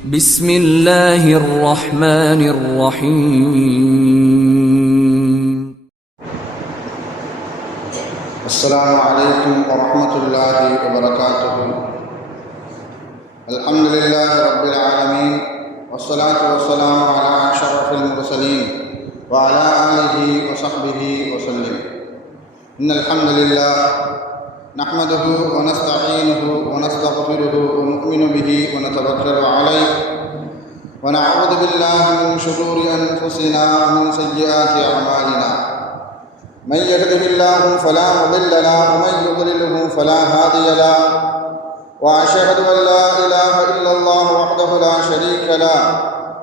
بسم الله الرحمن الرحيم. السلام عليكم ورحمة الله وبركاته. الحمد لله رب العالمين، والصلاة والسلام على أشرف المرسلين وعلى آله وصحبه وسلم. إن الحمد لله نحمده ونستعينه ونستغفره ونؤمن به ونتوكل عليه، ونعوذ بالله من شرور أنفسنا ومن سيئات أعمالنا. من يهده الله فلا مضل له ومن يضلله فلا هادي له، وأشهد أن لا إله إلا الله وحده لا شريك له،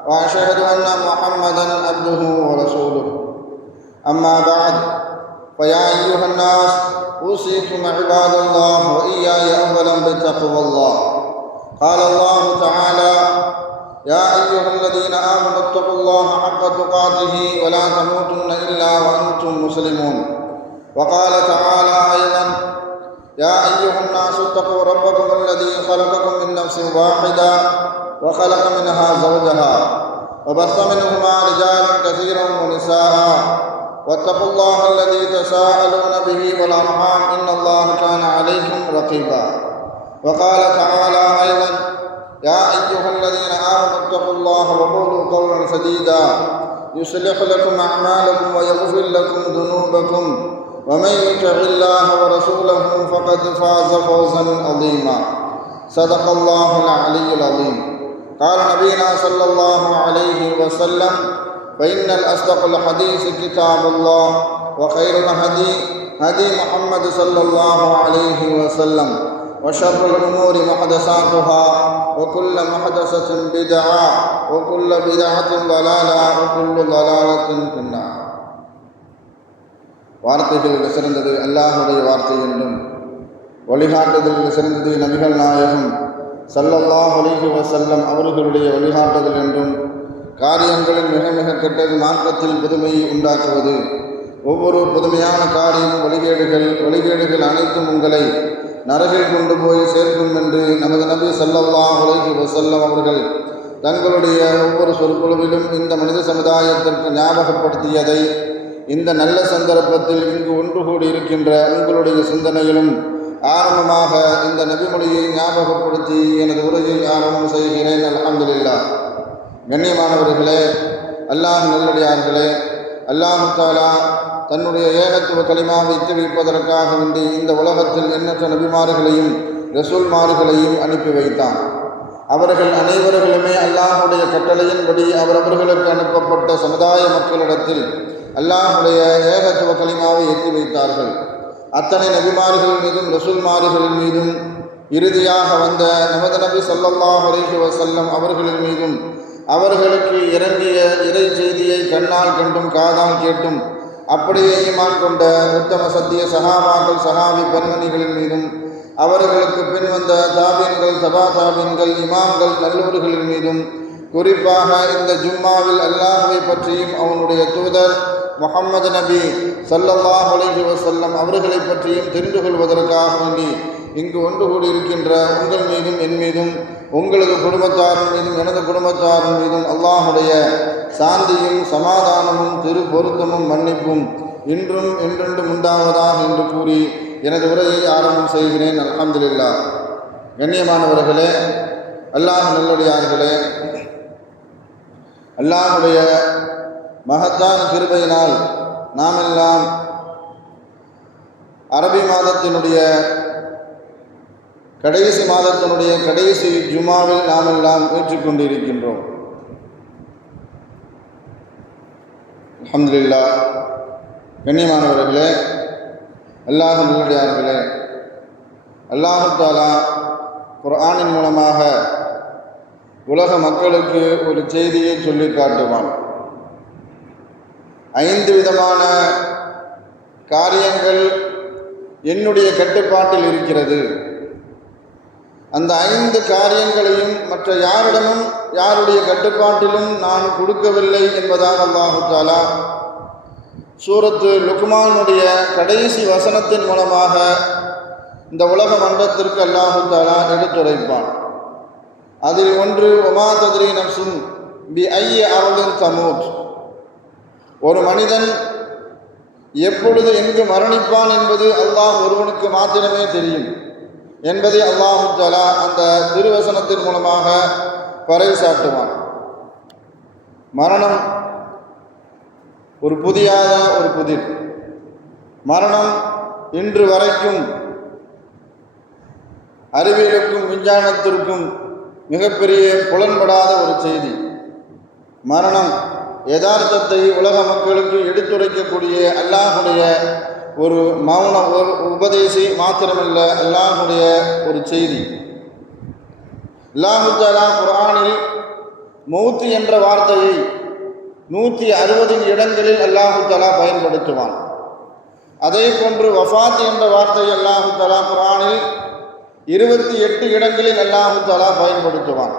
وأشهد أن محمدا عبده ورسوله. أما بعد، فيا أيها الناس أوصيكم عباد الله وإياي أولا بتقوى الله. قال الله تعالى: يا أيها الذين آمنوا اتقوا الله حق تقاته ولا تموتن إلا وأنتم مسلمون. وقال تعالى أيضا: يا أيها الناس اتقوا ربكم الذي خلقكم من نفس واحدة وخلق منها زوجها وبث منهما رجالا كثيرا ونساء، واتقوا الله الذي تساءلون به والأرحام إن الله كان عليكم رقيبا. وقال تعالى أيضا: يا أيها الذين آمنوا اتقوا الله وقولوا قولا سديدا يصلح لكم أعمالكم ويغفر لكم ذنوبكم، ومن يطع الله ورسوله فقد فاز فوزا عظيما. صدق الله العلي العظيم. قال نبينا صلى الله عليه وسلم: فإن الأصدق الحديث كتاب الله، وخير الهدي هدي محمد صلى الله عليه وسلم، وشر الأمور محدثاتها، وكل محدثة بدعة، وكل بدعة ضلالة، وكل ضلالة في النار. வார்த்தைகளில் சிறந்தது அல்லாஹுடைய வார்த்தை என்றும், வழிகாட்டுதலில் சிறந்தது நபிகள் நாயகம் ஸல்லல்லாஹு அலைஹி வஸல்லம் அவர்களுடைய வழிகாட்டுதல் என்றும், காரியங்களில் மிக மிக கெட்டது மார்க்கத்தில் புதுமையை உண்டாக்குவது, ஒவ்வொரு புதுமையான காரியம் வழிகேடுகள் அனைத்தும் உங்களை நரகில் கொண்டு போய் சேர்க்கும் என்று நமது நபி ஸல்லல்லாஹு அலைஹி வஸல்லம் அவர்கள் தங்களுடைய ஒவ்வொரு சொற்பொழிவிலும் இந்த மனித சமுதாயத்திற்கு ஞாபகப்படுத்தியதை இந்த நல்ல சந்தர்ப்பத்தில் இங்கு ஒன்று கூடி இருக்கின்ற உங்களுடைய சிந்தனையிலும் ஆரம்பமாக இந்த நபிமொழியை ஞாபகப்படுத்தி எனது உரையை ஆரம்பம் செய்கிறேன். அல்ஹம்துலில்லாஹ். கண்ணியமானவர்களே, அல்லாஹ் நல்லடியார்களே, அல்லாஹ் தஆலா தன்னுடைய ஏகத்துவ கலிமாவை தெரிவிப்பதற்காக வேண்டி இந்த உலகத்தில் எண்ணற்ற நபிமார்களையும் ரசூல்மார்களையும் அனுப்பி வைத்தான். அவர்கள் அனைவர்களுமே அல்லாஹுடைய கட்டளையின்படி அவரவர்களுக்கு அனுப்பப்பட்ட சமுதாய மக்களிடத்தில் அல்லாஹுடைய ஏகத்துவ கலிமாவை எத்தி வைத்தார்கள். அத்தனை நபிமார்கள் மீதும் ரசூல்மார்கள் மீதும் இறுதியாக வந்த நமது நபி ஸல்லல்லாஹு அலைஹி வஸல்லம் அவர்களின் மீதும் அவர்களுக்கு இறங்கிய இறை செய்தியை கண்ணால் கண்டும் காதால் கேட்டும் அப்படியே ஈமான் கொண்ட உத்தம சத்திய சஹாபாக்கள் சஹாபி பெண்மணிகளின் மீதும் அவர்களுக்கு பின் வந்த தாபீன்கள் தபா தாபீன்கள் இமாம்கள் நல்லூர்களின் மீதும் குறிப்பாக இந்த ஜும்மாவில் அல்லாஹ்வை பற்றியும் அவனுடைய தூதர் முஹம்மது நபி ஸல்லல்லாஹு அலைஹி வஸல்லம் அவர்களை பற்றியும் தெரிந்து கொள்வதற்காக வேண்டி இங்கு ஒன்று கூடியிருக்கின்ற உங்கள் மீதும் என் மீதும் உங்களது குடும்பத்தாரின் மீதும் எனது குடும்பத்தாரின் மீதும் அல்லாஹுடைய சாந்தியும் சமாதானமும் திரு பொருத்தமும் மன்னிப்பும் இன்றும் என்றென்றும் உண்டாவதாக என்று கூறி எனது உரையை ஆரம்பம் செய்கிறேன். அல்ஹம்துலில்லாஹ். கண்ணியமானவர்களே, அல்லாஹ் நல்லடியார்களே, அல்லாஹுடைய மகத்தான கிருபையினால் நாமெல்லாம் அரபி மாதத்தினுடைய கடைசி மாதத்தினுடைய கடைசி ஜுமாவில் நாமெல்லாம் ஏற்றுக்கொண்டிருக்கின்றோம். அல்ஹம்துலில்லாஹ். கண்ணியமானவர்களே, அல்லாஹ் நல்லடியார்களே, அல்லாஹ் தஆலா குர்ஆனின் மூலமாக உலக மக்களுக்கு ஒரு செய்தியை சொல்லி காட்டுவான். 5 விதமான காரியங்கள் என்னுடைய கட்டுப்பாட்டில் இருக்கிறது. அந்த 5 காரியங்களையும் மற்ற யாரிடமும் யாருடைய கட்டுப்பாட்டிலும் நான் கொடுக்கவில்லை என்பதாக அல்லாஹ் தஆலா சூரத்து லுக்மானுடைய கடைசி வசனத்தின் மூலமாக இந்த உலக மன்றத்திற்கு அல்லாஹ் தஆலா எடுத்துரைப்பான். அதில் ஒன்று ஒமா தத்ரி நஃப்சுன் பி ஐய அர்தின் தமூத். ஒரு மனிதன் எப்பொழுது எங்கு மரணிப்பான் என்பது அல்லாஹ் ஒருவனுக்கு மாத்திரமே தெரியும் என்பதை அல்லாஹு தஆலா அந்த திருவசனத்தின் மூலமாக பறைசாட்டுவான். மரணம் ஒரு புதியாத ஒரு புதிர். மரணம் இன்று வரைக்கும் அறிவியலுக்கும் விஞ்ஞானத்திற்கும் மிகப்பெரிய புலன்படாத ஒரு செய்தி. மரணம் யதார்த்தத்தை உலக மக்களுக்கு எடுத்துரைக்கக்கூடிய அல்லாஹுடைய ஒரு மௌன உபதேசி மாத்திரமல்ல, அல்லாஹுடைய ஒரு செய்தி. அல்லாஹு தஆலா குர்ஆனில் மௌத் என்ற வார்த்தையை 160 இடங்களில் அல்லாஹு தஆலா பயன்படுத்துவான். அதே போன்று வஃபாத் என்ற வார்த்தையை அல்லாஹு தஆலா குர்ஆனில் 28 இடங்களில் அல்லாஹு தஆலா பயன்படுத்துவான்.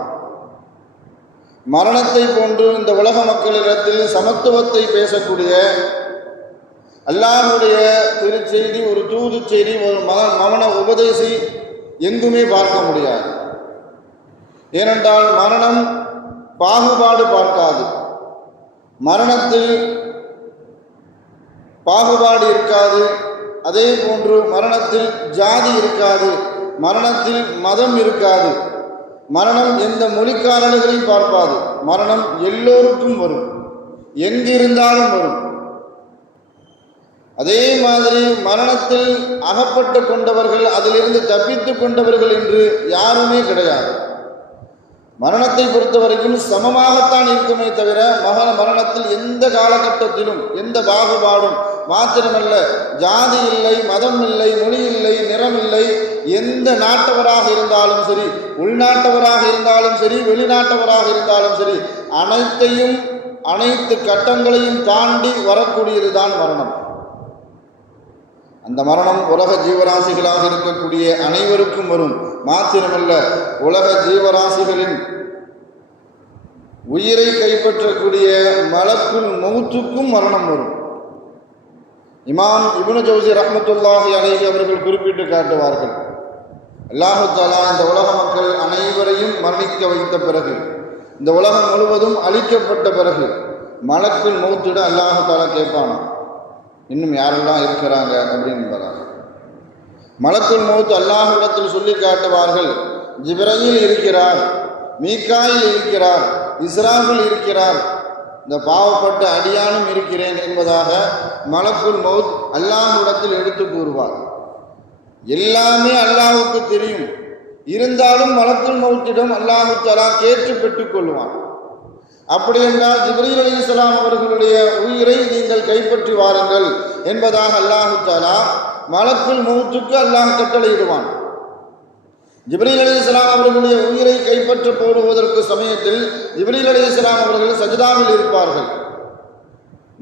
மரணத்தை போன்று இந்த உலக மக்களிடத்தில் சமத்துவத்தை பேசக்கூடிய அல்லாஹ்வுடைய திருச்செய்தி, ஒரு தூது செய்தி, ஒரு மௌன உபதேசி எங்குமே பார்க்க முடியாது. ஏனென்றால் மரணம் பாகுபாடு பார்க்காது. மரணத்தில் பாகுபாடு இருக்காது. அதே போன்று மரணத்தில் ஜாதி இருக்காது. மரணத்தில் மதம் இருக்காது. மரணம் எந்த மொழிக்காரர்களையும் பார்ப்பாது. மரணம் எல்லோருக்கும் வரும், எங்கிருந்தாலும் வரும். அதே மாதிரி மரணத்தில் அகப்பட்டு கொண்டவர்கள், அதிலிருந்து தப்பித்து கொண்டவர்கள் என்று யாருமே கிடையாது. மரணத்தை பொறுத்த வரைக்கும் சமமாகத்தான் இருக்குமே தவிர மரணத்தில் எந்த காலகட்டத்திலும் எந்த பாகுபாடும் மாத்திரமல்ல, ஜாதி இல்லை, மதம் இல்லை, மொழி இல்லை, நிறம் இல்லை. எந்த நாட்டவராக இருந்தாலும் சரி, உள்நாட்டவராக இருந்தாலும் சரி, வெளிநாட்டவராக இருந்தாலும் சரி, அனைத்து கட்டங்களையும் தாண்டி வரக்கூடியது தான் மரணம். அந்த மரணம் உலக ஜீவராசிகளாக இருக்கக்கூடிய அனைவருக்கும் வரும். மாத்திரமல்ல, உலக ஜீவராசிகளின் உயிரை கைப்பற்றக்கூடிய மலக்குல் மௌத்துக்கும் மரணம் வரும். இமாம் இப்னு ஜௌசி ரஹ்மத்துல்லாஹி அலைஹி அவர்கள் குறிப்பிட்டு காட்டுவார்கள், அல்லாஹு தஆலா இந்த உலக மக்கள் அனைவரையும் மரணிக்க வைத்த பிறகு, இந்த உலகம் முழுவதும் அழிக்கப்பட்ட பிறகு மலக்குல் மௌத்திட அல்லாஹு தஆலா கேட்பானா, இன்னும் யாரெல்லாம் இருக்கிறாங்க அப்படின்னு. மலக்குல் மௌத் அல்லாஹ்விடத்தில் சொல்லி காட்டுவார்கள், ஜிப்ரீல் இருக்கிறார், மீகாயில் இருக்கிறார், இஸ்ராஃபில் இருக்கிறார், இந்த பாவப்பட்ட அடியானும் இருக்கிறேன் என்பதாக மலக்குல் மௌத் அல்லாஹ்விடத்தில் எடுத்து கூறுவார். எல்லாமே அல்லாஹ்வுக்கு தெரியும். இருந்தாலும் மலக்குல் மௌத்திடம் அல்லாஹு தஆலா கேட்டு பெற்றுக் கொள்வான். அப்படி என்றால் ஜிப்ரீல் அலைஹிஸ்ஸலாம் அவர்களுடைய உயிரை நீங்கள் கைப்பற்றி வாருங்கள் என்பதாக அல்லாஹு தஆலா மலக்குல் மௌத்துக்கு அல்லாஹ் கட்டளையிடுவான். ஜிப்ரீல் அலைஹிஸ்ஸலாம் அவர்களுடைய உயிரை கைப்பற்ற போடுவதற்கு சமயத்தில் ஜிப்ரீல் அலைஹிஸ்ஸலாம் அவர்கள் சஜ்தாவில் இருப்பார்கள்.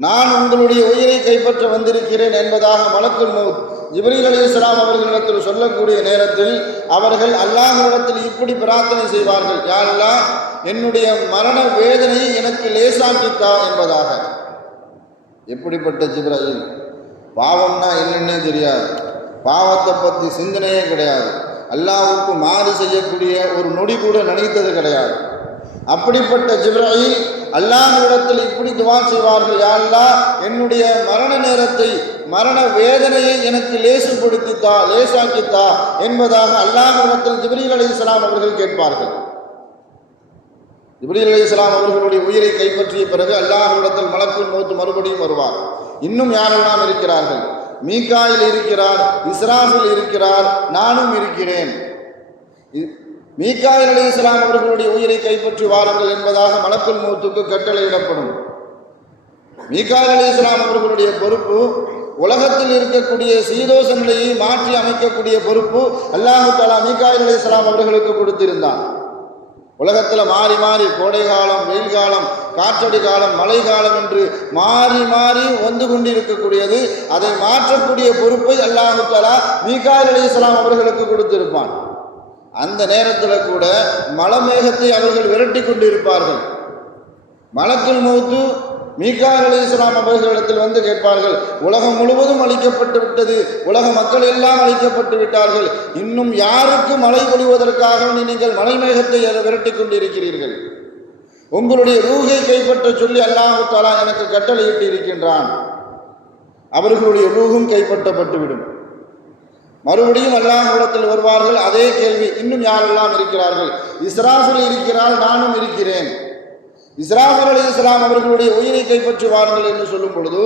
நான் உங்களுடைய உயிரை கைப்பற்ற வந்திருக்கிறேன் என்பதாக மலக்குல் மௌத் ஜிப்ரீல் அலைஹிஸ்ஸலாம் அவர்களிடத்தில் சொல்லக்கூடிய நேரத்தில் அவர்கள் அல்லாஹ்விடத்தில் இப்படி பிரார்த்தனை செய்வார்கள், யா அல்லாஹ், என்னுடைய மரண வேதனையை எனக்கு லேசாக்கித்தா என்பதாக. எப்படிப்பட்ட ஜிப்ரீல்! பாவம்னா என்னன்னே தெரியாது, பாவத்தை பற்றி சிந்தனையே கிடையாது, அல்லாஹ்வுக்கு மாறு செய்யக்கூடிய ஒரு நொடி கூட நினைத்தது கிடையாது. அப்படிப்பட்ட ஜிப்ரீல் அல்லாஹ்விடத்தில் இப்படி துஆ செய்வார்கள், யா அல்லாஹ், என்னுடைய மரண நேரத்தை, மரண வேதனையை எனக்கு லேசுபடுத்தித்தா, லேசாக்கித்தா என்பதாக அல்லாஹ்விடத்தில் ஜிப்ரீல் அலைஹிஸ்ஸலாம் அவர்கள் கேட்பார்கள். ஜிப்ரீல் அலைஹிஸ்ஸலாம் அவர்களுடைய உயிரை கைப்பற்றிய பிறகு அல்லாஹ்விடத்தில் மலக்குல் மௌத் மறுபடியும் வருவார். இன்னும் யாரெல்லாம் இருக்கிறார்கள்? மீகாயில் இருக்கிறார், இஸ்ராஃபில் இருக்கிறார், நானும் இருக்கிறேன். மீகாயில் அலைஹிஸ்ஸலாம் அவர்களுடைய உயிரை கைப்பற்றி வாருங்கள் என்பதாக மலக்குல் மௌத்துக்கு கட்டளையிடப்படும். மீகாயில் அலைஹிஸ்ஸலாம் அவர்களுடைய பொறுப்பு, உலகத்தில் இருக்கக்கூடிய சீதோஷ நிலையை மாற்றி அமைக்கக்கூடிய பொறுப்பு அல்லாஹு தஆலா மீகாயில் அலைஹிஸ்ஸலாம் அவர்களுக்கு கொடுத்திருந்தான். உலகத்தில் மாறி மாறி கோடை காலம், வெயில் காலம், காற்றடி காலம், மழை காலம் என்று மாறி மாறி வந்து கொண்டிருக்கக்கூடியது. அதை மாற்றக்கூடிய பொறுப்பை அல்லாஹு தஆலா மீகாயில் அலைஹிஸ்ஸலாம் அவர்களுக்கு கொடுத்திருப்பான். அந்த நேரத்தில் கூட மலமேகத்தை அவர்கள் விரட்டி கொண்டிருப்பார்கள். மலக்குல் மௌத்து மீகாயில் அலைஹிஸ்ஸலாம் அவர்களிடத்தில் வந்து கேட்பார்கள், உலகம் முழுவதும் அழிக்கப்பட்டு விட்டது, உலக மக்கள் எல்லாம் அழிக்கப்பட்டு விட்டார்கள், இன்னும் யாருக்கு மழை பொழிவதற்காக நீங்கள் மலை மேகத்தை விரட்டி கொண்டிருக்கிறீர்கள்? உங்களுடைய ரூஹை கைப்பற்ற சொல்லி அல்லாஹு தஆலா எனக்கு கட்டளையிட்டு இருக்கின்றான். அவர்களுடைய ரூஹும் கைப்பற்றப்பட்டுவிடும். மறுபடியும் அல்லாஹ்விடத்தில் வருவார்கள், அதே கேள்வி, இன்னும் யாரெல்லாம் இருக்கிறார்கள்? இஸ்ராஃபில் இருக்கிறார், நானும் இருக்கிறேன். இஸ்ராஃபில் அலைஹிஸ்ஸலாம் அவர்களுடைய உயிரை கைப்பற்றுவார்கள் என்று சொல்லும் பொழுது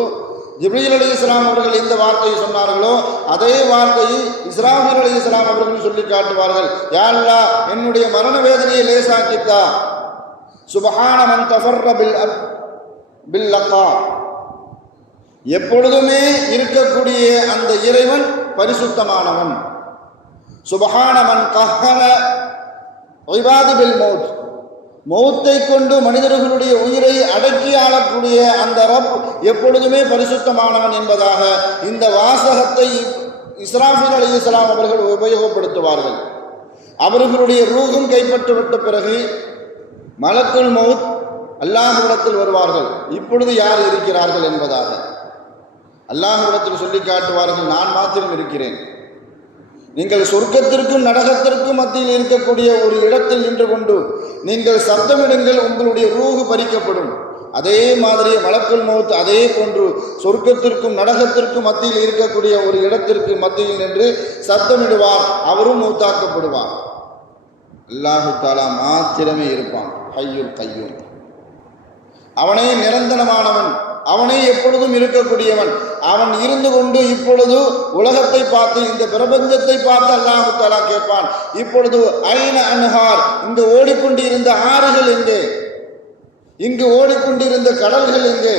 ஜிப்ரீல் அலைஹிஸ்ஸலாம் அவர்கள் எந்த வார்த்தையை சொன்னார்களோ அதே வார்த்தையை இஸ்ராஃபில் அலைஹிஸ்ஸலாம் அவர்கள் சொல்லி காட்டுவார்கள். யா அல்லாஹ், என்னுடைய மரண வேதனையை லேசாக்கித்தா. சுப்ஹான மன் தஃபர்ர பில் லகா, எப்பொழுதுமே இருக்கக்கூடிய அந்த இறைவன் பரிசுத்தமானவன். சுப்ஹான மன் கஹர இபாது பில் மௌத், மௌத்தை கொண்டு மனிதர்களுடைய உயிரை அடக்கி ஆளக்கூடிய அந்த ரப் எப்பொழுதுமே பரிசுத்தமானவன் என்பதாக இந்த வாசகத்தை இஸ்ராஃபில் அலைஹிஸ்ஸலாம் அவர்கள் உபயோகப்படுத்துவார்கள். அவர்களுடைய ரூஹும் கைப்பற்றப்பட்ட பிறகு மலக்குல் மௌத் அல்லாஹ்விடத்தில் வருவார்கள். இப்பொழுது யார் இருக்கிறார்கள் என்பதாக அல்லாஹ்விடத்தில் சொல்லி காட்டுவார்கள், நான் மாத்திரம் இருக்கிறேன். நீங்கள் சொர்க்கத்திற்கும் நரகத்திற்கும் மத்தியில் இருக்கக்கூடிய ஒரு இடத்தில் நின்று கொண்டு நீங்கள் சத்தமிடுங்கள், உங்களுடைய ரூஹு பறிக்கப்படும். அதே மாதிரி மலக்குல் மௌத் அதே போன்று சொர்க்கத்திற்கும் நரகத்திற்கும் மத்தியில் இருக்கக்கூடிய ஒரு இடத்திற்கு மத்தியில் நின்று சத்தமிடுவார், அவரும் மௌத்தாக்கப்படுவார். அல்லாஹு தஆலா மாத்திரமே இருப்பான். ஹய்யுல் கய்யூம், அவனே நிரந்தரமானவன், அவனே எப்பொழுதும் இருக்கக்கூடியவன். அவன் இருந்து கொண்டு இப்பொழுது உலகத்தை பார்த்து, இந்த பிரபஞ்சத்தை பார்த்து அல்லாஹு தஆலா கேட்பான், இப்பொழுது ஐன அன்ஹார், இங்கு ஓடிக்கொண்டிருந்த ஆறுகள் எங்கே? இங்கு ஓடிக்கொண்டிருந்த கடல்கள் எங்கே?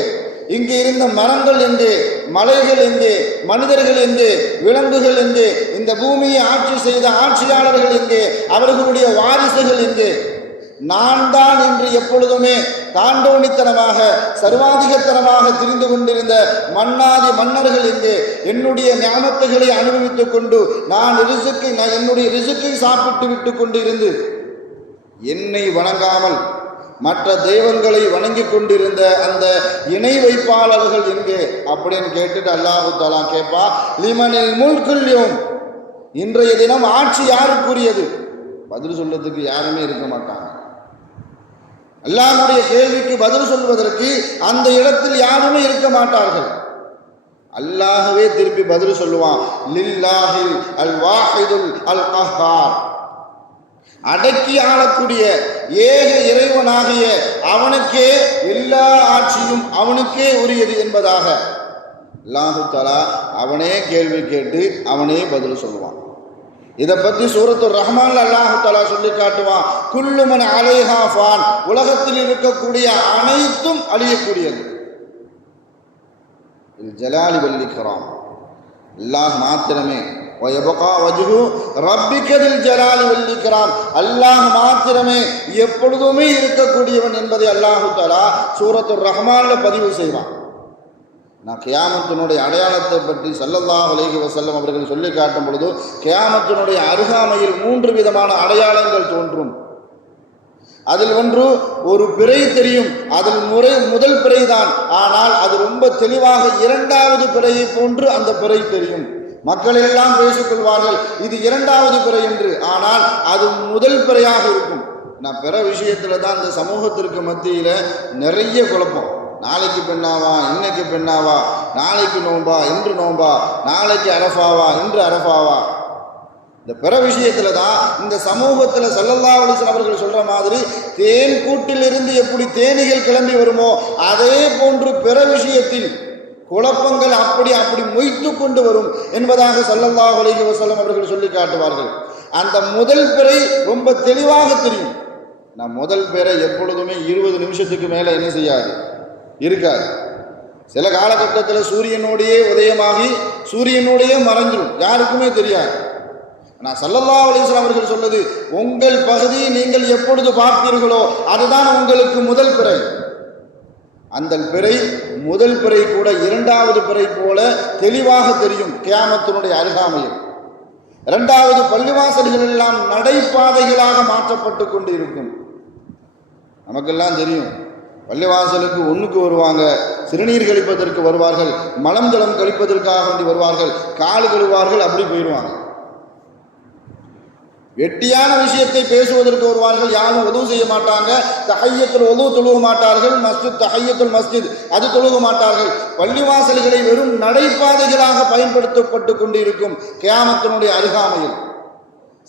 இங்கு இருந்த மரங்கள் எங்கே? மலைகள் எங்கே? மனிதர்கள் எங்கே? விலங்குகள் எங்கே? இந்த பூமியை ஆட்சி செய்த ஆட்சியாளர்கள் எங்கே? அவர்களுடைய வாரிசுகள் எங்கே? நான் தான் என்று எப்பொழுதுமே தாண்டோணித்தனமாக சர்வாதிகத்தனமாக திரிந்து கொண்டிருந்த மன்னாதி மன்னர்கள் எங்கே? என்னுடைய ஞானத்துகளை அனுபவித்துக் கொண்டு நான் என்னுடைய ரிசுக்கை சாப்பிட்டு விட்டு கொண்டு இருந்து என்னை வணங்காமல் மற்ற தெய்வங்களை வணங்கி கொண்டிருந்த அந்த இணை வைப்பாளர்கள் எங்கே அப்படின்னு கேட்டுட்டு அல்லாஹு தஆலா கேட்பா, லிமனில் முல்குல் யௌம், இன்றைய தினம் ஆட்சி யாருக்குரியது? பதில் சொல்றதுக்கு யாருமே இருக்க மாட்டாங்க. அல்லாஹ்வுடைய கேள்விக்கு பதில் சொல்வதற்கு அந்த இடத்தில் யாருமே இருக்க மாட்டார்கள். அல்லாஹ்வே திருப்பி பதில் சொல்லுவான், லில்லாஹில் அல் வாஹிதுல் அல் கஹ்ஹார், அடக்கி ஆளக்கூடிய ஏக இறைவனாகிய அவனுக்கே எல்லா ஆட்சியும் அவனுக்கே உரியது என்பதாக அல்லாஹு தஆலா அவனே கேள்வி கேட்டு அவனே பதில் சொல்லுவான். இதை பற்றி சூரத்துர் ரஹ்மான்ல அல்லாஹு தஆலா சொல்லி காட்டுவான், குல்லு மன் அலைஹா ஃபான், உலகத்தில் இருக்கக்கூடிய அனைத்தும் அழியக்கூடியது. ஜலாலி வல் இக்ராம், அல்லாஹ் மாத்திரமே. வயபகா வஜ்ஹு ரப்பிகதில் ஜலாலி வல் இக்ராம், அல்லாஹ் மாத்திரமே எப்பொழுதுமே இருக்கக்கூடியவன் என்பதை அல்லாஹு தஆலா சூரத்துர் ரஹ்மான்ல பதிவு செய்வான். நான் கியாமத்தினுடைய அடையாளத்தை பற்றி ஸல்லல்லாஹு அலைஹி வஸல்லம் அவர்கள் சொல்லி காட்டும் பொழுது, கியாமத்தினுடைய அருகாமையில் 3 விதமான அடையாளங்கள் தோன்றும். அதில் ஒன்று ஒரு பிறை தெரியும், அதில் முதல் பிறை தான், ஆனால் அது ரொம்ப தெளிவாக 2வது பிறையை போன்று அந்த பிறை தெரியும். மக்கள் எல்லாம் பேசிக்கொள்வார்கள் இது 2வது பிறை என்று, ஆனால் அது முதல் பிறையாக இருக்கும். நான் பிற விஷயத்துல தான் இந்த சமூகத்திற்கு மத்தியில நிறைய குழப்பம். நாளைக்கு பெண்ணாவா, இன்னைக்கு பெண்ணாவா, நாளைக்கு நோன்பா, இன்று நோன்பா, நாளைக்கு அரஃபாவா, இன்று அரஃபாவா. இந்த பிற விஷயத்துல தான் இந்த சமூகத்துல ஸல்லல்லாஹு அலைஹி வஸல்லம் அவர்கள் சொல்ற மாதிரி தேன் கூட்டிலிருந்து எப்படி தேனீகள் கிளம்பி வருமோ அதே போன்று பிற விஷயத்தில் குழப்பங்கள் அப்படி மொய்த்து கொண்டு வரும் என்பதாக ஸல்லல்லாஹு அலைஹி வஸல்லம் அவர்கள் சொல்லி காட்டுவார்கள். அந்த முதல் பிறை ரொம்ப தெளிவாக தெரியும். நான் முதல் பிறை எப்பொழுதுமே 20 நிமிஷத்துக்கு மேல என்ன செய்யாது, இருக்காது. சில காலகட்டத்தில் சூரியனோடையே உதயமாகி சூரியனோடையே மறைஞ்சிடும், யாருக்குமே தெரியாது. ஆனால் ஸல்லல்லாஹு அலைஹி வஸல்லம் அவர்கள் சொன்னது, உங்கள் பகுதியை நீங்கள் எப்பொழுது பார்ப்பீர்களோ அதுதான் உங்களுக்கு முதல் பிறை. அந்த பிறை முதல் பிறை கூட 2வது பிறை போல தெளிவாக தெரியும் கியாமத்தினுடைய அருகாமையில். 2வது பள்ளிவாசல்கள் எல்லாம் நடைபாதைகளாக மாற்றப்பட்டு கொண்டு இருக்கும். நமக்கெல்லாம் தெரியும், பள்ளிவாசலுக்கு ஒன்றுக்கு வருவாங்க, சிறுநீர் கழிப்பதற்கு வருவார்கள், மலம் ஜலம் கழிப்பதற்காக வேண்டி வருவார்கள், கால் கழுவார்கள், அப்படி போயிடுவாங்க. வெட்டியான விஷயத்தை பேசுவதற்கு வருவார்கள், யாரும் உதவு செய்ய மாட்டாங்க. தஹய்யத்துல் உது தொழுக மாட்டார்கள், மஸ்ஜித் தஹய்யத்துல் மஸ்ஜித் அது தொழுக மாட்டார்கள். பள்ளிவாசல்களை வெறும் நடைபாதைகளாக பயன்படுத்தப்பட்டு கொண்டிருக்கும் கியாமத்தினுடைய அருகாமையில்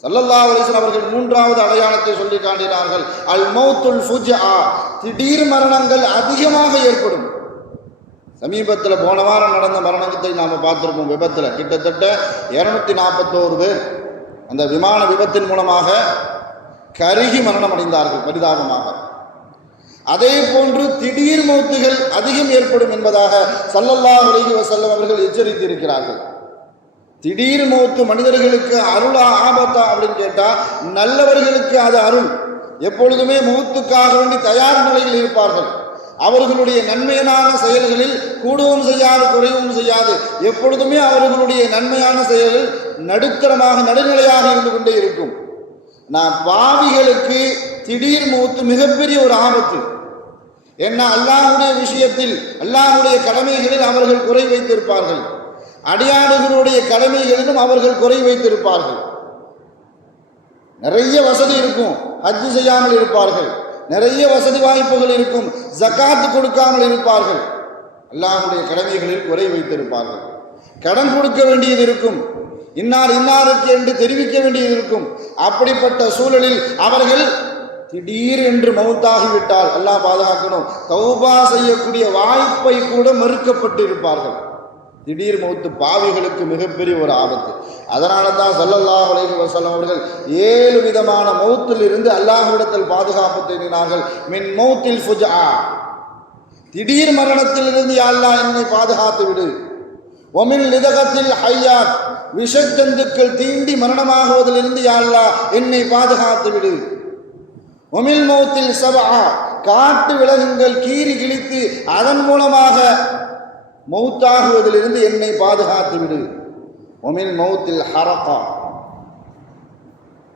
ஸல்லல்லாஹு அலைஹி வஸல்லம் அவர்கள் மூன்றாவது அடையாளத்தை சொல்லி காட்டினார்கள். அல் மௌத்துல் ஃபுஜ்ஆ, திடீர் மரணங்கள் அதிகமாக ஏற்படும். சமீபத்தில் போன வாரம் நடந்த மரணத்தை நாம் பார்த்துருப்போம். விபத்தில் கிட்டத்தட்ட 241 பேர் அந்த விமான விபத்தின் மூலமாக கருகி மரணம் அடைந்தார்கள் பரிதாபமாக. அதே போன்று திடீர் மௌத்துகள் அதிகம் ஏற்படும் என்பதாக ஸல்லல்லாஹு அலைஹி வஸல்லம் அவர்கள் எச்சரித்திருக்கிறார்கள். திடீர் மௌத்து மனிதர்களுக்கு அருளா ஆபத்தா அப்படின்னு கேட்டால், நல்லவர்களுக்கு அது அருள். எப்பொழுதுமே மௌத்துக்காக வேண்டி தயார் நிலையில் இருப்பார்கள். அவர்களுடைய நன்மையான செயல்களில் கூடவும் செய்யாது குறைவும் செய்யாது. எப்பொழுதுமே அவர்களுடைய நன்மையான செயல்கள் நடுத்தரமாக நடுநிலையாக இருந்து கொண்டே இருக்கும். நான் பாவிகளுக்கு திடீர் மௌத்து மிகப்பெரிய ஒரு ஆபத்து. ஏன்னா அல்லாஹ்வுடைய விஷயத்தில் அல்லாஹ்வுடைய கடமைகளில் அவர்கள் குறை வைத்திருப்பார்கள், அடியாடுகளுடைய கடமைகளிலும் அவர்கள் குறை வைத்திருப்பார்கள். நிறைய வசதி இருக்கும், ஹஜ் செய்யாமல் இருப்பார்கள். நிறைய வசதி வாய்ப்புகள் இருக்கும், ஜகாத்து கொடுக்காமல் இருப்பார்கள். அல்லாஹ்வுடைய கடமைகளில் குறை வைத்திருப்பார்கள். கடன் கொடுக்க வேண்டியது இருக்கும், இன்னாருக்கு என்று தெரிவிக்க வேண்டியது இருக்கும். அப்படிப்பட்ட சூழலில் அவர்கள் திடீர் என்று மௌத்தாகிவிட்டால், அல்லாஹ் பாதுகாக்கணும், தௌபா செய்யக்கூடிய வாய்ப்பை கூட மறுக்கப்பட்டு இருப்பார்கள். திடீர் மௌத்து பாவிகளுக்கு மிகப்பெரிய ஒரு ஆபத்து. அதனால தான் ஸல்லல்லாஹு அலைஹி வஸல்லம் அவர்கள் 7 விதமான மௌத்தில் இருந்து அல்லாஹ்விடத்தில் பாதுகாப்பு தேடினார்கள். மின் மௌத்தில் ஃபுஜ்ஆ, திடீர் மரணத்திலிருந்து யா அல்லாஹ் என்னை பாதுகாத்து விடு. ஒமின் லிதகத்தில் ஹய்யாத், விஷஜந்துக்கள் தீண்டி மரணமாகுவதிலிருந்து யா அல்லாஹ் என்னை பாதுகாத்து விடு. ஒமில் மௌத்தில் சபஆ, காட்டு விலங்குகள் கீறி கிழித்து அதன் மூலமாக மௌத்தாகுவதிலிருந்து என்னை பாதுகாத்து விடு. ஒமின் மௌத்தில் ஹரகா,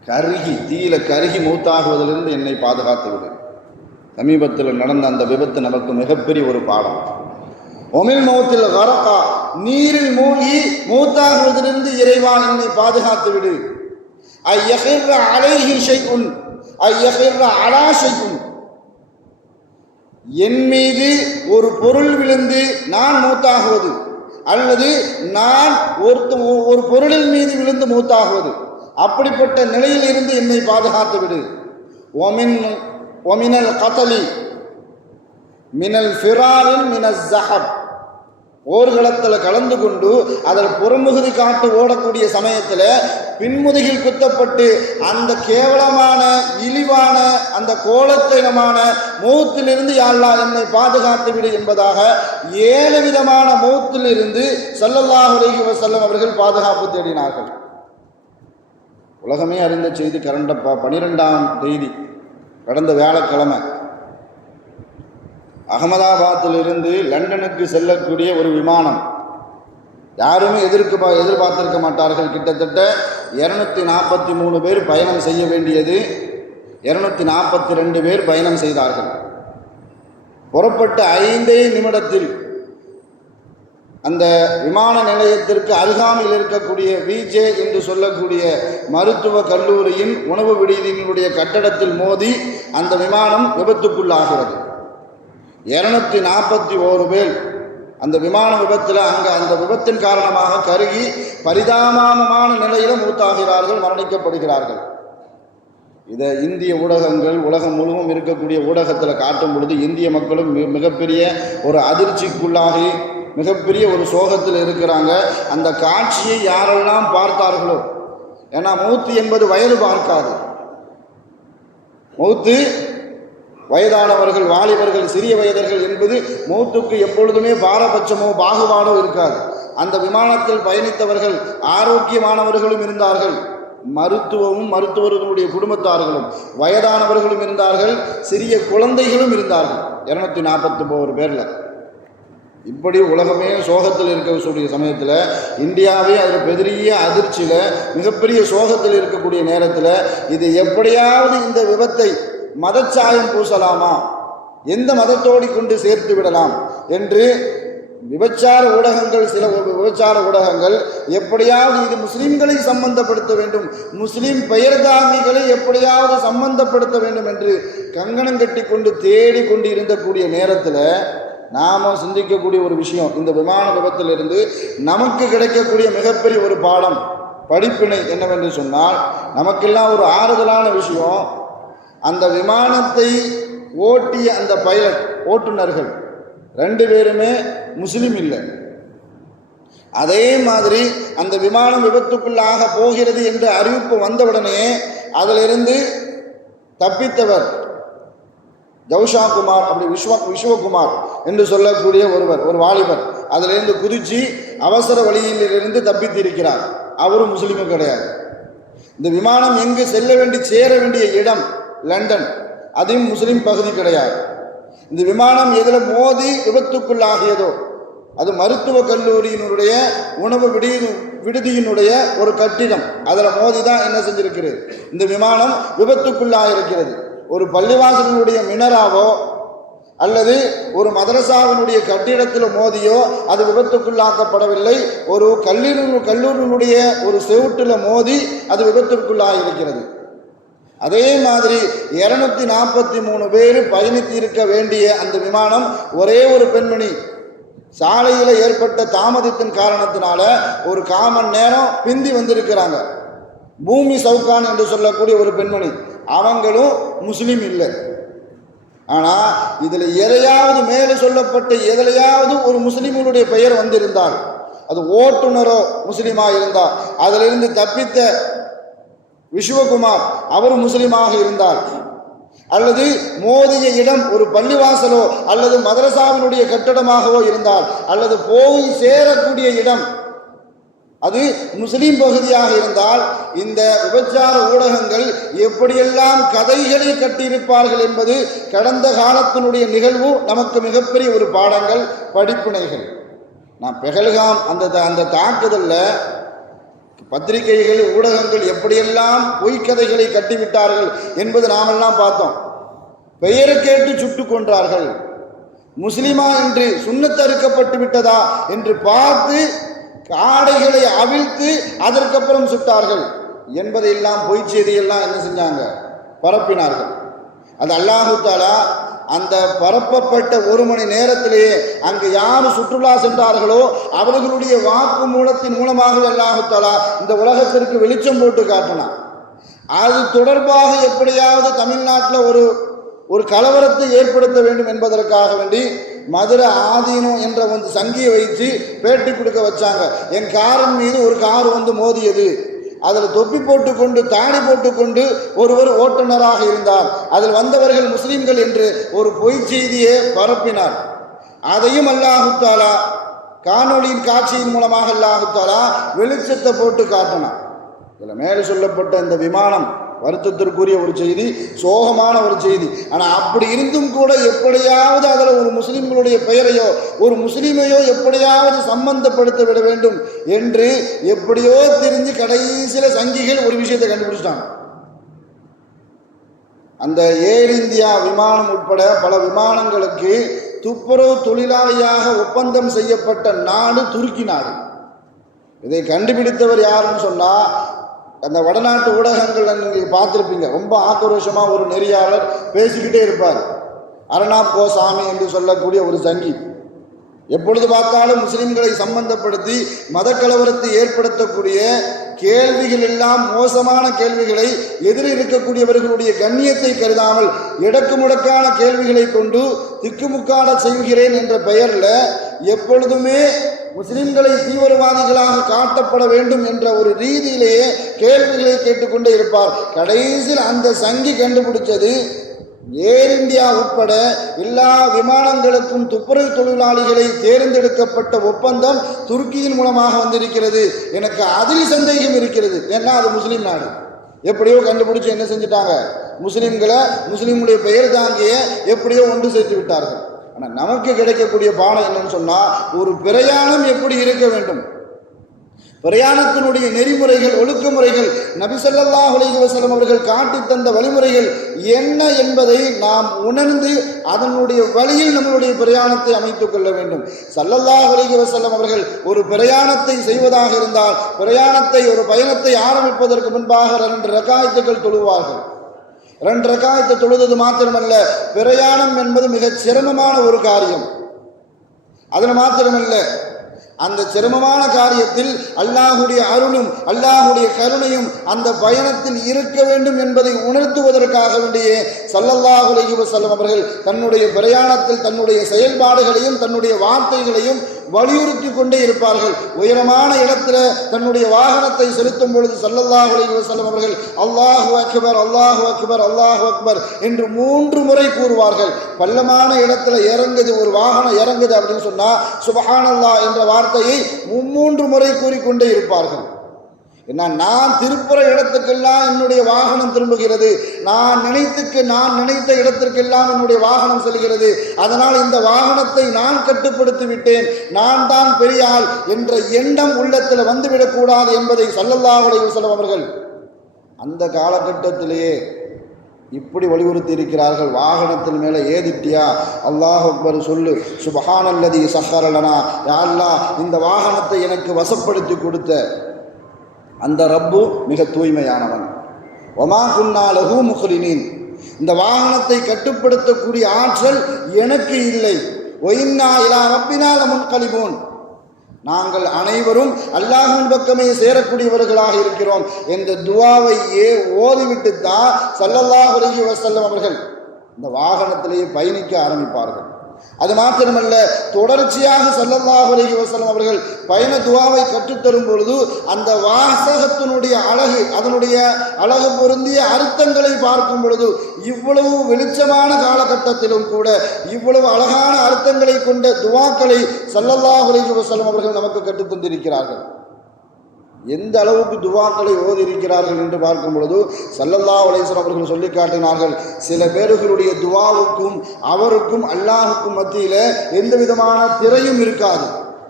கருகி தீயில கருகி மௌத்தாகுவதிலிருந்து என்னை பாதுகாத்து விடு. சமீபத்தில் நடந்த அந்த விபத்து நமக்கு மிகப்பெரிய ஒரு பாடம். ஒமின் மௌத்தில் ஹரகா, நீரில் மூழ்கி மௌத்தாகுவதிலிருந்து இறைவா என்னை பாதுகாத்து விடு. ஐயஹிர்ர அலைஹி ஷைஉன் ஐயஹிர்ர அலா ஷைஉன், என் மீது ஒரு பொருள் விழுந்து நான் மூத்தாகுவது, அல்லது நான் ஒரு பொருளின் மீது விழுந்து மூத்தாகுவது, அப்படிப்பட்ட நிலையில் இருந்து என்னை பாதுகாத்து விடு. ஒமினல் கதலி மினல் ஃபிராரின் மினல் ஜஹப், போர்க்களத்தில் கலந்து கொண்டு அதில் புறமுகுதி காட்டு ஓடக்கூடிய சமயத்தில் பின்முதுகில் குத்தப்பட்டு அந்த கேவலமான இழிவான அந்த கோலத்தனமான மௌத்திலிருந்து யா அல்லாஹ் என்னை பாதுகாத்து விடு என்பதாக 7 விதமான மௌத்திலிருந்து ஸல்லல்லாஹு அலைஹி வஸல்லம் அவர்கள் பாதுகாப்பு தேடினார்கள். உலகமே அறிந்த செய்தி, 12ஆம் தேதி கடந்த வியாழக்கிழமை அகமதாபாத்திலிருந்து லண்டனுக்கு செல்லக்கூடிய ஒரு விமானம், யாருமே எதிர்பார்த்திருக்க மாட்டார்கள். கிட்டத்தட்ட 243 பேர் பயணம் செய்ய வேண்டியது, 242 பேர் பயணம் செய்தார்கள். புறப்பட்ட 5 நிமிடத்தில் அந்த விமான நிலையத்திற்கு அருகாமையில் இருக்கக்கூடிய விஜே என்று சொல்லக்கூடிய மருத்துவ கல்லூரியின் உணவு விடுதியினுடைய கட்டடத்தில் மோதி அந்த விமானம் விபத்துக்குள்ளாகிறது. 241 பேர் அந்த விமான விபத்தில் அந்த விபத்தின் காரணமாக கருகி பரிதாபமான நிலையில் மூத்தாகிறார்கள், மரணிக்கப்படுகிறார்கள். இதை இந்திய ஊடகங்கள் உலகம் முழுவதும் இருக்கக்கூடிய ஊடகத்தில் காட்டும் பொழுது இந்திய மக்களும் மிகப்பெரிய ஒரு அதிர்ச்சிக்குள்ளாகி மிகப்பெரிய ஒரு சோகத்தில் இருக்கிறாங்க. அந்த காட்சியை யாரெல்லாம் பார்த்தார்களோ, ஏன்னா மௌத்து என்பது வயது பார்க்காது. மௌத்து வயதானவர்கள், வாலிபர்கள், சிறிய வயதர்கள் என்பது மௌத்துக்கு எப்பொழுதுமே பாரபட்சமோ பாகுபாடோ இருக்காது. அந்த விமானத்தில் பயணித்தவர்கள் ஆரோக்கியமானவர்களும் இருந்தார்கள், மருத்துவர்களுடைய குடும்பத்தார்களும், வயதானவர்களும் இருந்தார்கள், சிறிய குழந்தைகளும் இருந்தார்கள். 249 பேரில். இப்படி உலகமே சோகத்தில் இருக்கக்கூடிய சமயத்தில், இந்தியாவே அதில் பெரிய அதிர்ச்சியில் மிகப்பெரிய சோகத்தில் இருக்கக்கூடிய நேரத்தில், இது எப்படியாவது இந்த விபத்தை மதச்சாயம் பூசலாமா, எந்த மதத்தோடு கொண்டு சேர்த்து விடலாம் என்று விபச்சார ஊடகங்கள், சில விபச்சார ஊடகங்கள் எப்படியாவது இது முஸ்லிம்களை சம்பந்தப்படுத்த வேண்டும், முஸ்லிம் பெயர்தாங்கிகளை எப்படியாவது சம்பந்தப்படுத்த வேண்டும் என்று கங்கணம் கட்டி கொண்டு தேடி கொண்டு இருந்தக்கூடிய நேரத்தில் நாம் சிந்திக்கக்கூடிய ஒரு விஷயம், இந்த விமான விபத்திலிருந்து நமக்கு கிடைக்கக்கூடிய மிகப்பெரிய ஒரு பாடம், படிப்பினை என்னவென்று சொன்னால், நமக்கெல்லாம் ஒரு ஆறுதலான விஷயம், அந்த விமானத்தை ஓட்டிய அந்த பைலட், ஓட்டுநர்கள் 2 பேருமே முஸ்லிம் இல்லை. அதே மாதிரி அந்த விமானம் விபத்துக்குள்ளாக போகிறது என்ற அறிவிப்பு வந்தவுடனே அதிலிருந்து தப்பித்தவர் ஜவுஷா குமார், அப்படி விஸ்வகுமார் என்று சொல்லக்கூடிய ஒருவர், ஒரு வாலிபர், அதிலிருந்து குதிச்சு அவசர வழியிலிருந்து தப்பித்திருக்கிறார். அவரும் முஸ்லீமும் கிடையாது. இந்த விமானம் எங்கு செல்ல வேண்டி சேர வேண்டிய இடம் லண்டன், அதுவும் முஸ்லீம் பகுதி கிடையாது. இந்த விமானம் எதில் மோதி விபத்துக்குள்ளாகியதோ அது மருத்துவக் கல்லூரியினுடைய உணவு விடுதியினுடைய ஒரு கட்டிடம், அதில் மோதி தான் என்ன செஞ்சிருக்கிறது, இந்த விமானம் விபத்துக்குள்ளாக இருக்கிறது. ஒரு பள்ளிவாசலினுடைய மினராவோ அல்லது ஒரு மதரசாவினுடைய கட்டிடத்தில் மோதியோ அது விபத்துக்குள்ளாக்கப்படவில்லை. ஒரு கல்லூரியினுடைய ஒரு செவுட்டில் மோதி அது விபத்திற்குள்ளாக இருக்கிறது. அதே மாதிரி 243 பேர் பயணித்து இருக்க வேண்டிய அந்த விமானம் ஒரே ஒரு பெண்மணி சாலையில் ஏற்பட்ட தாமதத்தின் காரணத்தினால ஒரு 1/4 மணி நேரம் பிந்தி வந்திருக்கிறாங்க. பூமி சவுகான் என்று சொல்லக்கூடிய ஒரு பெண்மணி, அவங்களும் முஸ்லீம் இல்லை. ஆனால் இதில் எதையாவது மேலே சொல்லப்பட்ட எதிலையாவது ஒரு முஸ்லீம்களுடைய பெயர் வந்திருந்தால், அது ஓட்டுநரோ முஸ்லீமாக இருந்தால், அதிலிருந்து தப்பித்த விஸ்வகுமார் அவர் முஸ்லீமாக இருந்தால், அல்லது மோதிய இடம் ஒரு பள்ளிவாசலோ அல்லது மதரசாவினுடைய கட்டடமாகவோ இருந்தால், அல்லது போய் சேரக்கூடிய இடம் அது முஸ்லீம் பகுதியாக இருந்தால், இந்த விபச்சார ஊடகங்கள் எப்படியெல்லாம் கதைகளை கட்டியிருப்பார்கள் என்பது கடந்த காலத்தினுடைய நிகழ்வு நமக்கு மிகப்பெரிய ஒரு பாடங்கள், படிப்பினைகள். நான் பெஹல்காம் அந்த தாக்குதலில் பத்திரிகைகள், ஊடகங்கள் எப்படியெல்லாம் பொய்க்கதைகளை கட்டிவிட்டார்கள் என்பது நாமெல்லாம் பார்த்தோம். பெயரை கேட்டு சுட்டு கொன்றார்கள். முஸ்லிமா என்று சுன்னத் அறுக்கப்பட்டு விட்டதா என்று பார்த்து காடைகளை அவிழ்த்து அதற்கப்புறம் சுட்டார்கள் என்பதையெல்லாம் பொய் செய்தியெல்லாம் என்ன செஞ்சாங்க, பரப்பினார்கள். அது அல்லாஹு தஆலா அந்த பரப்பப்பட்ட 1 மணி நேரத்திலேயே அங்கு யார் சுற்றுலா சென்றார்களோ அவர்களுடைய வாக்கு மூலத்தின் மூலமாக அல்லாஹு தஆலா இந்த உலகத்திற்கு வெளிச்சம் போட்டு காட்டினான். அது தொடர்பாக எப்படியாவது தமிழ்நாட்டில் ஒரு கலவரத்தை ஏற்படுத்த வேண்டும் என்பதற்காக வேண்டி மதுரை ஆதீனம் என்ற வந்து சங்கியை வைத்து பேட்டி கொடுக்க வச்சாங்க. என் காரின் மீது ஒரு கார் வந்து மோதியது, அதில் தொப்பி போட்டுக்கொண்டு தாடி போட்டுக்கொண்டு ஒருவர் ஓட்டுநராக இருந்தார், அதில் வந்தவர்கள் முஸ்லீம்கள் என்று ஒரு பொய் செய்தியை பரப்பினார். அதையும் அல்லாஹு தஆலா காணொளியின் காட்சியின் மூலமாக அல்லாஹு தஆலா வெளிச்சத்தை போட்டு காட்டினார். இதில் மேலே சொல்லப்பட்ட இந்த விமானம் வருத்தத்திற்குரிய ஒரு செய்தி, சோகமான ஒரு செய்தி. ஆனால் அப்படி இருந்தும் கூட எப்படியாவது அதில் ஒரு முஸ்லீம்களுடைய பெயரையோ ஒரு முஸ்லீமையோ எப்படியாவது சம்பந்தப்படுத்த விட வேண்டும் என்று எப்படியோ தெரிஞ்சு கடைசியில் சங்கிகள் ஒரு விஷயத்தை கண்டுபிடிச்சிட்டாங்க. அந்த ஏர் இந்தியா விமானம் உட்பட பல விமானங்களுக்கு துப்புரவு தொழிலாளியாக ஒப்பந்தம் செய்யப்பட்ட நாடு துருக்கி நாடு. இதை கண்டுபிடித்தவர் யாருன்னு சொன்னால், அந்த வடநாட்டு ஊடகங்கள் நீங்கள் பார்த்துருப்பீங்க, ரொம்ப ஆக்ரோஷமாக ஒரு நெறியாளர் பேசிக்கிட்டே இருப்பார். அர்னாப் கோசாமி என்று சொல்லக்கூடிய ஒரு சங்கி எப்பொழுது பார்த்தாலும் முஸ்லிம்களை சம்பந்தப்படுத்தி மதக்கலவரத்தை ஏற்படுத்தக்கூடிய கேள்விகள் எல்லாம் மோசமான கேள்விகளை, எதிரில் இருக்கக்கூடியவர்களுடைய கண்ணியத்தை கருதாமல் இடக்கு முடக்கான கேள்விகளை கொண்டு திக்குமுக்காட செய்கிறேன் என்ற பெயரில் எப்பொழுதுமே முஸ்லிம்களை தீவிரவாதிகளாக காட்டப்பட வேண்டும் என்ற ஒரு ரீதியிலேயே கேள்விகளை கேட்டுக்கொண்டே இருப்பார். கடைசியில் அந்த சங்கி கண்டுபிடிச்சது, ஏர் இந்தியா உட்பட எல்லா விமானங்களுக்கும் துப்புரவு தொழிலாளிகளை தேர்ந்தெடுக்கப்பட்ட ஒப்பந்தம் துருக்கியின் மூலமாக வந்திருக்கிறது. எனக்கு அதில் சந்தேகம் இருக்கிறது. ஏன்னா அது முஸ்லீம் நாடு. எப்படியோ கண்டுபிடிச்சு என்ன செஞ்சுட்டாங்க, முஸ்லீம்களை, முஸ்லீமுடைய பெயர் தாங்கிய எப்படியோ ஒன்று சேர்த்து விட்டார்கள். ஆனால் நமக்கு கிடைக்கக்கூடிய பாடம் என்னன்னு சொன்னால், ஒரு பிரயாணம் எப்படி இருக்க வேண்டும், பிரயாணத்தினுடைய நெறிமுறைகள், ஒழுக்கமுறைகள், நபி ஸல்லல்லாஹு அலைஹி வஸல்லம் அவர்கள் காட்டி தந்த வழிமுறைகள் என்ன என்பதை நாம் உணர்ந்து அதனுடைய வழியில் நம்மளுடைய பிரயாணத்தை அமைத்துக் கொள்ள வேண்டும். ஸல்லல்லாஹு அலைஹி வஸல்லம் அவர்கள் ஒரு பிரயாணத்தை செய்வதாக இருந்தால் பிரயாணத்தை, ஒரு பயணத்தை ஆரம்பிப்பதற்கு முன்பாக 2 ரக்காயத்துகள் தொழுவார்கள். 2 ரக்காயத்தை தொழுவது மாத்திரமல்ல, பிரயாணம் என்பது மிகச் சிரமமான ஒரு காரியம். அதில் மாத்திரமல்ல, அந்த சிரமமான காரியத்தில் அல்லாஹுடைய அருளும் அல்லாஹுடைய கருணையும் அந்த பயணத்தில் இருக்க வேண்டும் என்பதை உணர்த்துவதற்காக வேண்டிய ஸல்லல்லாஹு அலைஹி வஸல்லம் அவர்கள் தன்னுடைய பிரயாணத்தில் தன்னுடைய செயல்பாடுகளையும் தன்னுடைய வார்த்தைகளையும் வலியுறுத்தி கொண்டே இருப்பார்கள். உயரமான இடத்துல தன்னுடைய வாகனத்தை செலுத்தும் பொழுது ஸல்லல்லாஹு அலைஹி வஸல்லம் அவர்கள் அல்லாஹு அக்பர், அல்லாஹு அக்பர், அல்லாஹு அக்பர் என்று 3 முறை கூறுவார்கள். பள்ளமான இடத்துல இறங்குது, ஒரு வாகனம் இறங்குது அப்படின்னு சொன்னா சுப்ஹானல்லாஹ் என்ற வார்த்தையை 3 முறை கூறிக்கொண்டே இருப்பார்கள். என்ன, நான் திருப்புற இடத்துக்கெல்லாம் என்னுடைய வாகனம் திரும்புகிறது, நான் நினைத்த இடத்திற்கெல்லாம் என்னுடைய வாகனம் செல்கிறது, அதனால் இந்த வாகனத்தை நான் கட்டுப்படுத்தி விட்டேன், நான் தான் பெரிய ஆள் என்ற எண்ணம் உள்ளத்தில் வந்துவிடக்கூடாது என்பதை ஸல்லல்லாஹு அலைஹி வஸல்லம் அவர்கள் அந்த காலகட்டத்திலேயே இப்படி வலியுறுத்தி இருக்கிறார்கள். வாகனத்தின் மேலே ஏதிட்டியா, அல்லாஹ் அக்பர் சொல்லு, சுப்ஹானல்லதி சஹ்ஹர லனா, யா அல்லாஹ் இந்த வாகனத்தை எனக்கு வசப்படுத்தி கொடுத்த அந்த ரப்பு மிக தூய்மையானவன். வமா குன்னா லஹு முக்ரினீன், இந்த வாகனத்தை கட்டுப்படுத்தக்கூடிய ஆற்றல் எனக்கு இல்லை. ஒயின்னா இலா ரப்பினா லமுன்கலிபூன், நாங்கள் அனைவரும் அல்லாஹ்வின் பக்கமே சேரக்கூடியவர்களாக இருக்கிறோம் என்ற துஆவை ஓதிவிட்டு தான் ஸல்லல்லாஹு அலைஹி வஸல்லம் அவர்கள் இந்த வாகனத்திலேயே பயணிக்க ஆரம்பிப்பார்கள். அது மாத்திரமல்ல, தொடர்ச்சியாக ஸல்லல்லாஹு அலைஹி வஸல்லம் அவர்கள் பயண துஆவை கற்றுத்தரும் பொழுது அந்த வாசகத்தினுடைய அழகு, அதனுடைய அழகு பொருந்திய அர்த்தங்களை பார்க்கும் பொழுது இவ்வளவு வெளிச்சமான காலகட்டத்திலும் கூட இவ்வளவு அழகான அர்த்தங்களை கொண்ட துஆக்களை ஸல்லல்லாஹு அலைஹி வஸல்லம் அவர்கள் நமக்கு கற்றுத்தந்திருக்கிறார்கள். எந்த அளவுக்கு துஆக்களை ஓதி இருக்கிறார்கள் என்று பார்க்கும் பொழுது ஸல்லல்லாஹு அலைஹி வஸல்லம் அவர்கள் சொல்லி காட்டினார்கள், சில பேர்களுடைய துஆவுக்கும் அவருக்கும் அல்லாஹுக்கும் மத்தியில் எந்த விதமான திரையும் இருக்காது.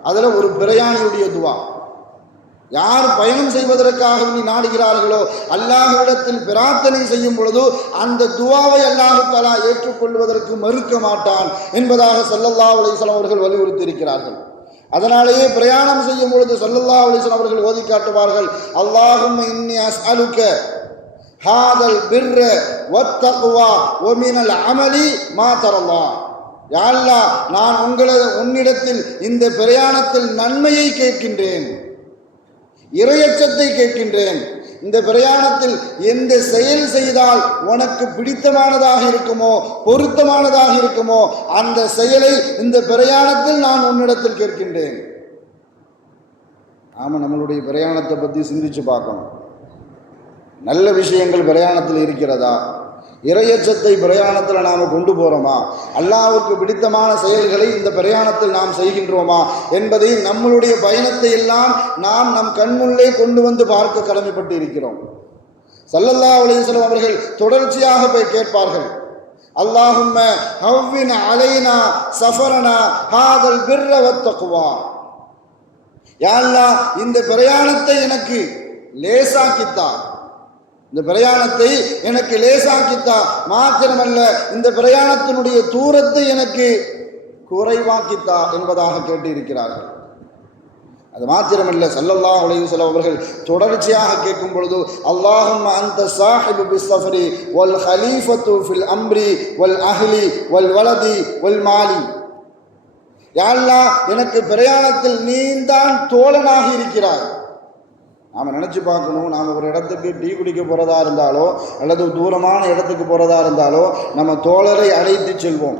அதில் ஒரு பிரயாணியுடைய துஆ, யார் பயணம் செய்வதற்காக நாடுகிறார்களோ அல்லாஹ்விடத்தில் பிரார்த்தனை செய்யும் பொழுது அந்த துஆவை அல்லாஹ் தஆலா ஏற்றுக்கொள்வதற்கு மறுக்க மாட்டான் என்பதாக ஸல்லல்லாஹு அலைஹி வஸல்லம் அவர்கள் வலியுறுத்தி இருக்கிறார்கள். அதனாலேயே பிரயாணம் செய்யும் பொழுது ஸல்லல்லாஹு அலைஹி வஸல்லம் அவர்கள் ஓதி காட்டுவார்கள், அல்லாஹும்ம இன்னி அஸ்அலுக ஹாதல் பிர்ர வத்தக்வா வ மினல் அமலி மா தரல்லாஹ், யா அல்லாஹ் நான் உன்னிடத்தில் இந்த பிரயாணத்தில் நன்மையை கேட்கின்றேன், இறையச்சத்தை கேட்கின்றேன். இந்த பிரயாணத்தில் எந்த செயல் செய்தால் உனக்கு பிடித்தமானதாக இருக்குமோ, பொருத்தமானதாக இருக்குமோ அந்த செயலை இந்த பிரயாணத்தில் நான் உன்னிடத்தில் கேட்கின்றேன். ஆமாம், நம்மளுடைய பிரயாணத்தை பற்றி சிந்திச்சு பார்க்கணும். நல்ல விஷயங்கள் பிரயாணத்தில் இருக்கிறதா? இறையச்சத்தை பிரயாணத்தில் நாம் கொண்டு போகிறோமா? அல்லாஹ்வுக்கு பிடித்தமான செயல்களை இந்த பிரயாணத்தில் நாம் செய்கின்றோமா என்பதை நம்மளுடைய பயணத்தை எல்லாம் நாம் நம் கண்முள்ளே கொண்டு வந்து பார்க்க கடமைப்பட்டு இருக்கிறோம். ஸல்லல்லாஹு அலைஹி வஸல்லம் அவர்கள் தொடர்ச்சியாக போய் கேட்பார்கள், அல்லாஹும்ம ஹவ்வின் அலைனா சஃபரனா ஹாதல் பிர்ர வத்தக்வா, யா அல்லாஹ் இந்த பிரயாணத்தை எனக்கு லேசாக்கித்தா, இந்த பிரயாணத்தை எனக்கு லேசாக்கித்தா, மாத்திரமல்ல இந்த பிரயாணத்தினுடைய தூரத்தை எனக்கு குறைவாக்கித்தா என்பதாக கேட்டு இருக்கிறார்கள். அது மாத்திரமல்ல, ஸல்லல்லாஹு அலைஹி வஸல்லம் அவர்கள் தொடர்ச்சியாக கேட்கும் பொழுது அல்லாஹும்ம அன்த சாஹிபு பிஸ்ஸஃபரி வல் ஹலீஃபத்து ஃபில் அம்ரி வல் அஹ்லி வல் வலதி வல் மாலி, யா அல்லாஹ் எனக்கு பிரயாணத்தில் நீதான் தோழனாக இருக்கிறாய். நாம் நினச்சி பார்க்கணும், நாம் ஒரு இடத்துக்கு டீ குடிக்க போகிறதா இருந்தாலோ அல்லது தூரமான இடத்துக்கு போகிறதா இருந்தாலோ நம்ம தோழரை அழைத்து செல்வோம்.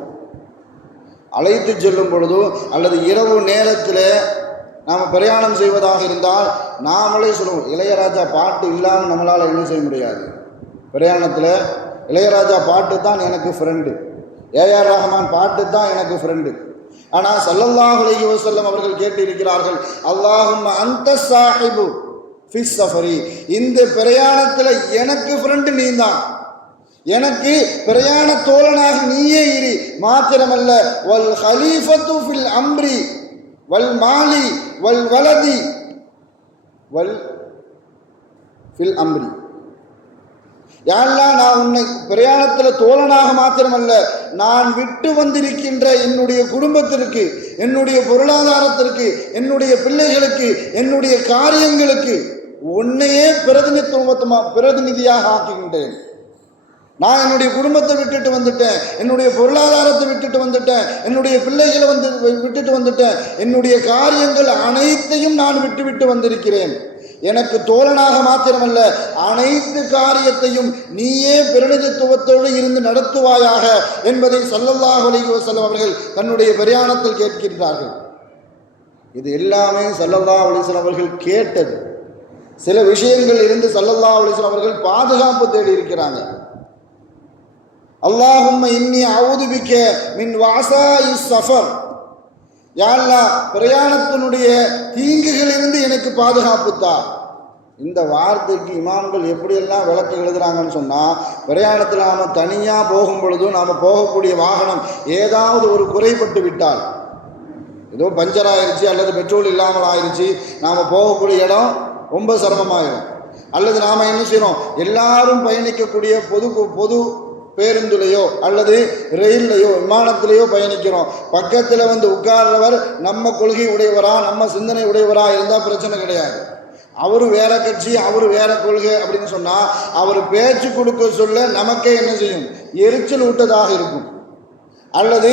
அழைத்து செல்லும் பொழுதோ அல்லது இரவு நேரத்தில் நாம் பிரயாணம் செய்வதாக இருந்தால் நாமளே சொல்லுவோம், இளையராஜா பாட்டு இல்லாமல் நம்மளால் என்ன செய்ய முடியாது. பிரயாணத்தில் இளையராஜா பாட்டு தான் எனக்கு ஃப்ரெண்டு, ஏஆர் ரஹ்மான் பாட்டு தான் எனக்கு ஃப்ரெண்டு. ஆனால் ஸல்லல்லாஹு அலைஹி வஸல்லம் அவர்கள் கேட்டு இருக்கிறார்கள், அல்லாஹும்ம அன்த சாஹிபு ஃபிஸ் சஃபரி, இந்த பிரயாணத்தில் எனக்கு ஃப்ரெண்டு நீ தான், எனக்கு பிரயாண தோழனாக நீயே இரு. மாத்திரமல்ல வல் ஹலீஃபத்து ஃபில் அம்ரி வல் மாலி வல் வலதி, வல் ஃபில் அம்ரி. யா அல்லாஹ், நான் உன்னை பிரயாணத்தில் தோழனாக மாத்திரமல்ல, நான் விட்டு வந்திருக்கின்ற என்னுடைய குடும்பத்திற்கு, என்னுடைய பொருளாதாரத்திற்கு, என்னுடைய பிள்ளைகளுக்கு, என்னுடைய காரியங்களுக்கு உன்னையே பிரதிநிதியாக ஆக்குகின்றேன். நான் என்னுடைய குடும்பத்தை விட்டுட்டு வந்துட்டேன், என்னுடைய பொருளாதாரத்தை விட்டுட்டு வந்துட்டேன், என்னுடைய பிள்ளைகளை விட்டுட்டு வந்துட்டேன், என்னுடைய காரியங்கள் அனைத்தையும் நான் விட்டு வந்திருக்கிறேன். எனக்கு தோழனாக மாத்திரமல்ல, அனைத்து காரியத்தையும் நீயே பிரதிநிதித்துவத்தோடு இருந்து நடத்துவாயாக என்பதை ஸல்லல்லாஹு அலைஹி வஸல்லம் அவர்கள் தன்னுடைய பிரயாணத்தில் கேட்கின்றார்கள். இது எல்லாமே ஸல்லல்லாஹு அலைஹி வஸல்லம் அவர்கள் கேட்டது. சில விஷயங்கள் இருந்து ஸல்லல்லாஹு அலைஹி வஸல்லம் அவர்கள் பாதுகாப்பு தேடி இருக்கிறாங்க. அல்லாஹும்ம இன்னி அஊது பிக்க மின் வஸாஇ ஸஃபர். யா அல்லாஹ், பிரயாணத்தினுடைய தீங்குகளிலிருந்து எனக்கு பாதுகாப்பு தா. இந்த வார்த்தைக்கு இமாம்கள் எப்படியெல்லாம் விளக்க எழுதுறாங்கன்னு சொன்னால், பிரயாணத்தில் நாம் தனியாக போகும் பொழுதும் நாம் போகக்கூடிய வாகனம் ஏதாவது ஒரு குறைபட்டு விட்டால், ஏதோ பஞ்சர் ஆயிடுச்சு அல்லது பெட்ரோல் இல்லாமல் ஆயிடுச்சு, நாம் போகக்கூடிய இடம் ரொம்ப சிரமமாயிடும். அல்லது நாம் என்ன செய்கிறோம், எல்லாரும் பயணிக்கக்கூடிய பொது பேருந்துலையோ அல்லது ரயில்லையோ விமானத்திலேயோ பயணிக்கிறோம். பக்கத்தில் வந்து உட்கார்றவர் நம்ம கொள்கை உடையவரா, நம்ம சிந்தனை உடையவரா இருந்தால் பிரச்சனை கிடையாது. அவர் வேற கட்சி, அவர் வேற கொள்கை அப்படின்னு சொன்னால், அவர் பேச்சு கொடுக்க சொல்ல நமக்கே என்ன செய்யும், எரிச்சல் ஊட்டதாக இருக்கும். அல்லது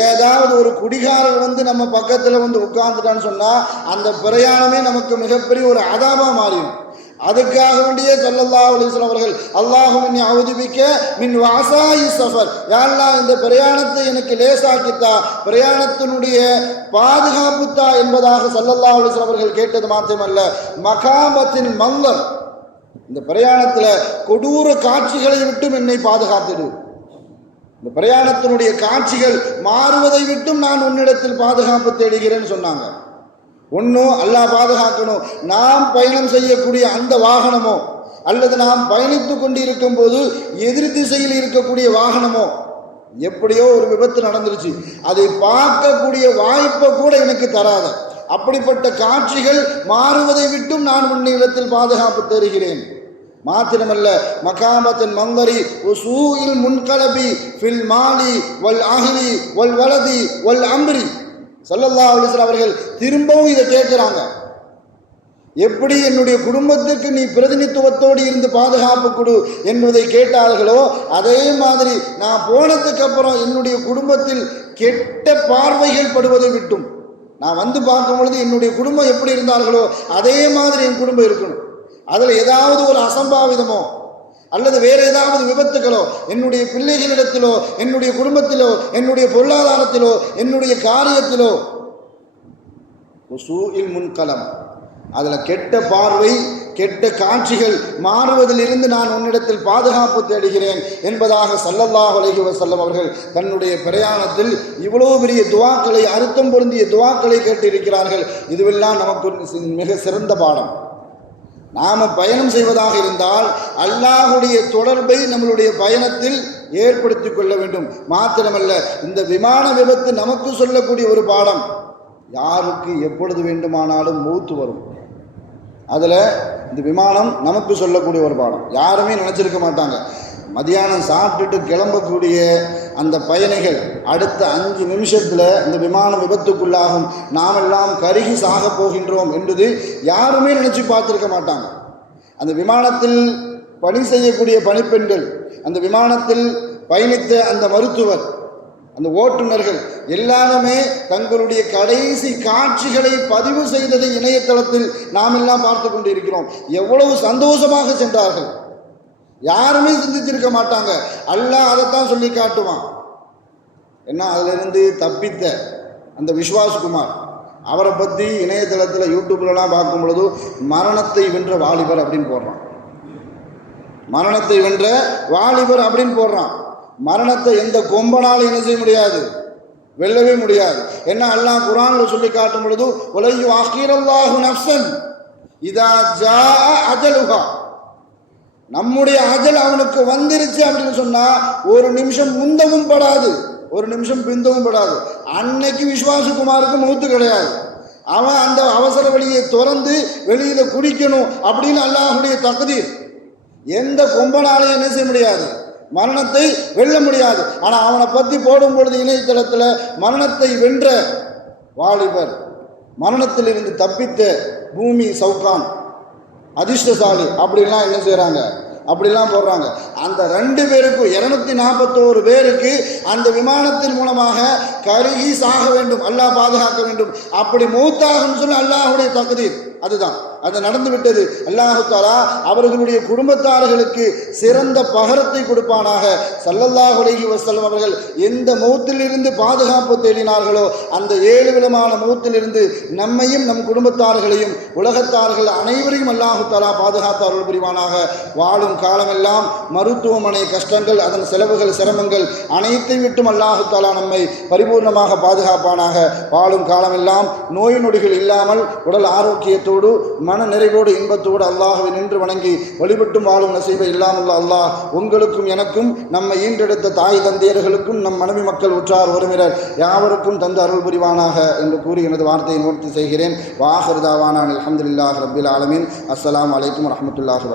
ஏதாவது ஒரு குடிகாரர் வந்து நம்ம பக்கத்தில் வந்து உட்கார்ந்துட்டான்னு சொன்னால், அந்த பிரயாணமே நமக்கு மிகப்பெரிய ஒரு அதாபா மாறிடும். அதுக்காக வேண்டிய ஸல்லல்லாஹு அலைஹி வஸல்லம் அவர்கள் அல்லாஹும்ம இன்னி அஊது பிக்க மின் வஸாஇ ஸஃபர், யா அல்லாஹ், இந்த பிரயாணத்தை எனக்கு லேசாக்கித்தா, பிரயாணத்தினுடைய பாதுகாப்புத்தா என்பதாக ஸல்லல்லாஹு அலைஹி வஸல்லம் அவர்கள் கேட்டது மாத்திரமல்ல, மகாபத்தின் மந்தர், இந்த பிரயாணத்தில் கொடூர காட்சிகளை விட்டும் என்னை பாதுகாத்துடு. இந்த பிரயாணத்தினுடைய காட்சிகள் மாறுவதை விட்டும் நான் உன்னிடத்தில் பாதுகாப்பு தேடுகிறேன்னு சொன்னாங்க. ஒன்றும் அல்லாஹ் பாதுகாக்கணும், நாம் பயணம் செய்யக்கூடிய அந்த வாகனமோ அல்லது நாம் பயணித்து கொண்டு இருக்கும் போது எதிர் திசையில் இருக்கக்கூடிய வாகனமோ எப்படியோ ஒரு விபத்து நடந்துருச்சு, அதை பார்க்கக்கூடிய வாய்ப்பை கூட எனக்கு தராத அப்படிப்பட்ட காட்சிகள் மாறுவதை விட்டும் நான் உன்னிடத்தில் பாதுகாப்பு தருகிறேன். மாத்திரமல்ல, மகாமத்தன் மங்கரி உசூஇல் முன்கலபி ஃபில் மாலி வல் அஹ்லி வல் வலதி வல் அம்ரி. ஸல்லல்லாஹு அலைஹி வஸல்லம் அவர்கள் திரும்பவும் இதை கேட்குறாங்க. எப்படி என்னுடைய குடும்பத்திற்கு நீ பிரதிநிதித்துவத்தோடு இருந்து பாதுகாப்பு கொடு என்பதை கேட்டார்களோ, அதே மாதிரி நான் போனதுக்கு அப்புறம் என்னுடைய குடும்பத்தில் கெட்ட பார்வைகள் படுவதை விட்டும், நான் வந்து பார்க்கும் பொழுது என்னுடைய குடும்பம் எப்படி இருந்தார்களோ அதே மாதிரி என் குடும்பம் இருக்கணும். அதில் ஏதாவது ஒரு அசம்பாவிதமோ அல்லது வேறு ஏதாவது விபத்துகளோ என்னுடைய பிள்ளைகளிடத்திலோ, என்னுடைய குடும்பத்திலோ, என்னுடைய பொருளாதாரத்திலோ, என்னுடைய காரியத்திலோ உசூஇல் முன்கலம், அதில் கெட்ட பார்வை, கெட்ட காட்சிகள் மாறுவதிலிருந்து நான் உன்னிடத்தில் பாதுகாப்பு தேடுகிறேன் என்பதாக ஸல்லல்லாஹு அலைஹி வஸல்லம் அவர்கள் தன்னுடைய பிரயாணத்தில் இவ்வளோ பெரிய துஆக்களை, அர்த்தம் பொருந்திய துஆக்களை கேட்டிருக்கிறார்கள். இதுவெல்லாம் நமக்கு மிக சிறந்த பாடம். நாம் பயணம் செய்வதாக இருந்தால் அல்லாஹுடைய தொடர்பை நம்மளுடைய பயணத்தில் ஏற்படுத்தி கொள்ள வேண்டும். மாத்திரமல்ல, இந்த விமான விபத்து நமக்கு சொல்லக்கூடிய ஒரு பாடம், யாருக்கு எப்பொழுது வேண்டுமானாலும் மௌத்து வரும். அதில் இந்த விமானம் நமக்கு சொல்லக்கூடிய ஒரு பாடம். யாருமே நினச்சிருக்க மாட்டாங்க, மதியானம் சாப்பிட்டுட்டு கிளம்பக்கூடிய அந்த பயணிகள் அடுத்த 5 நிமிஷத்தில் இந்த விமான விபத்துக்குள்ளாகும், நாமெல்லாம் கருகி சாக போகின்றோம் என்பது யாருமே நினச்சி பார்த்துருக்க மாட்டாங்க. அந்த விமானத்தில் பணி செய்யக்கூடிய பணிப்பெண்கள், அந்த விமானத்தில் பயணித்த அந்த மருத்துவர், அந்த ஓட்டுநர்கள் எல்லாருமே தங்களுடைய கடைசி காட்சிகளை பதிவு செய்ததை இணையதளத்தில் நாம் எல்லாம் பார்த்து கொண்டு இருக்கிறோம். எவ்வளவு சந்தோஷமாக சென்றார்கள், யாருமே சிந்திச்சிருக்க மாட்டாங்க. அல்லாஹ் அதைத்தான் சொல்லி காட்டுவான். என்ன, அதிலிருந்து தப்பித்த அந்த விஸ்வாஸ்குமார், அவரை பற்றி இணையதளத்தில் யூடியூப்லலாம் பார்க்கும் பொழுது மரணத்தை வென்ற வாலிபர் அப்படின்னு போடுறான். மரணத்தை வென்ற வாலிபர் அப்படின்னு போடுறான். மரணத்தை எந்த கொம்பனாலும் என்ன செய்ய முடியாது, வெல்லவே முடியாது. என்ன, அல்லாஹ் குர்ஆனில் சொல்லி காட்டும் பொழுது வலையு அஹீரல்லாஹு நஃப்ஸன் இதா ஜாஅ அஜலுஹா, நம்முடைய அஜல் அவனுக்கு வந்துருச்சு அப்படின்னு சொன்னால் ஒரு நிமிஷம் முந்தவும் படாது, ஒரு நிமிஷம் பிந்தவும் படாது. அன்னைக்கு விஸ்வாசகுமாருக்கு மௌத்து கிடையாது. அவன் அந்த அவசர வழியை திறந்து வெளியில் குடிக்கணும் அப்படின்னு அல்லாஹுடைய தக்தீர். எந்த கொம்பனாலையும் என்ன செய்ய முடியாது, மரணத்தை வெல்ல முடியாது. ஆனால் அவனை பற்றி போடும் பொழுது இணையதளத்தில் மரணத்தை வென்ற வாலிபர், மரணத்திலிருந்து தப்பித்த பூமி சவுகான், அதிர்ஷ்டசாலி அப்படின்லாம் என்ன செய்கிறாங்க, அப்படிலாம் போடுறாங்க. அந்த 2 பேருக்கும் 241 பேருக்கு அந்த விமானத்தின் மூலமாக கருகி சாக வேண்டும், அல்லாஹ் பாதுகாக்க வேண்டும். அப்படி மௌத்தாகும் சொல்லி அல்லாஹுடைய தக்தீர். அதுதான் அது நடந்து விட்டது. அல்லாஹு தஆலா அவர்களுடைய குடும்பத்தார்களுக்கு சிறந்த பகரத்தை கொடுப்பானாக. ஸல்லல்லாஹு அலைஹி வஸல்லம் அவர்கள் எந்த மௌத்திலிருந்து பாதுகாப்பு தேடினார்களோ அந்த 7 விதமான மௌத்திலிருந்து நம்மையும் நம் குடும்பத்தார்களையும் உலகத்தார்கள் அனைவரையும் அல்லாஹு தஆலா பாதுகாத்து அருள் புரிவானாக. வாழும் காலமெல்லாம் மருத்துவமனை கஷ்டங்கள், அதன் செலவுகள், சிரமங்கள் அனைத்தை விட்டும் அல்லாஹு தஆலா நம்மை பரிபூர்ணமாக பாதுகாப்பானாக. வாழும் காலமெல்லாம் நோய் நொடிகள் இல்லாமல் உடல் ஆரோக்கியத்தோடு மன நிறைவோடு இன்பத்தோடு அல்லாஹ்வை நின்று வணங்கி வழிபட்டும் வாழும் நசீபை இல்லாமல் அல்லாஹ் உங்களுக்கும் எனக்கும் நம்மை ஈண்டெடுத்த தாய் தந்தையர்களுக்கும் நம் மனைவி மக்கள் உற்றார் உறவினர் யாவருக்கும் தந்து அருள் புரிவானாக என்று கூறி எனது வார்த்தையை நிவர்த்தி செய்கிறேன். வாஹிர் தாவானா அல்ஹம்துலில்லாஹி ரப்பில் ஆலமீன். அஸ்ஸலாமு அலைக்கும் வரஹ்மத்துல்லாஹி